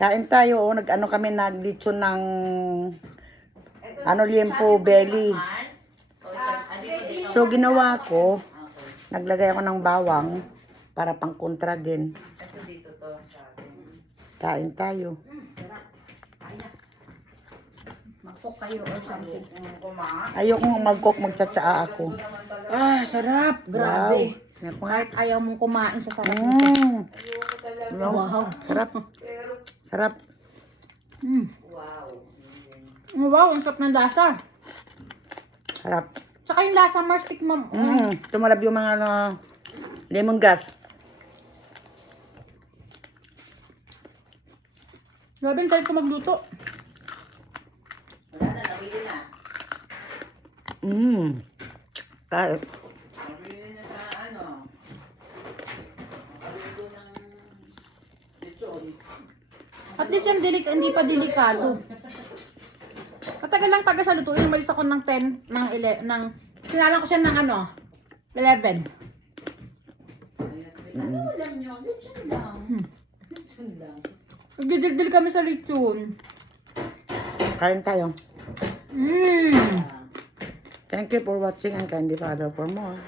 Kain tayo. Oh. Nag-ano kami, naglitsyon ng liempo belly. So, ginawa ko, naglagay ako ng bawang para pang kontra din. Kain tayo. Mag-cook kayo or something. Ayokong mag-cook, magtsatsaa ako. Ah, sarap. Grabe. Wow. Kahit ayaw mong kumain sa sarap nito. Wow. Sarap. Sarap. Wow, ang sarap ng lasa. Sarap. Tsaka yung lasa, Mars, tikman mo. Tumalab yung mga lemongrass. Grabe, ang sarap ko magluto. Wala na, nawili na. Kahit. Nawili na sa ano. Makaluto ng lechon. At least yung hindi pa delikado. Katagal lang taga siya lutuin. Umalis ako ng 10, sinalang ko siya ng 11. Ano alam nyo? Lechon lang. Lechon lang. Nagdidildil kami sa lechon. Kain tayo. Mmm. Thank you for watching and kindly follow for more.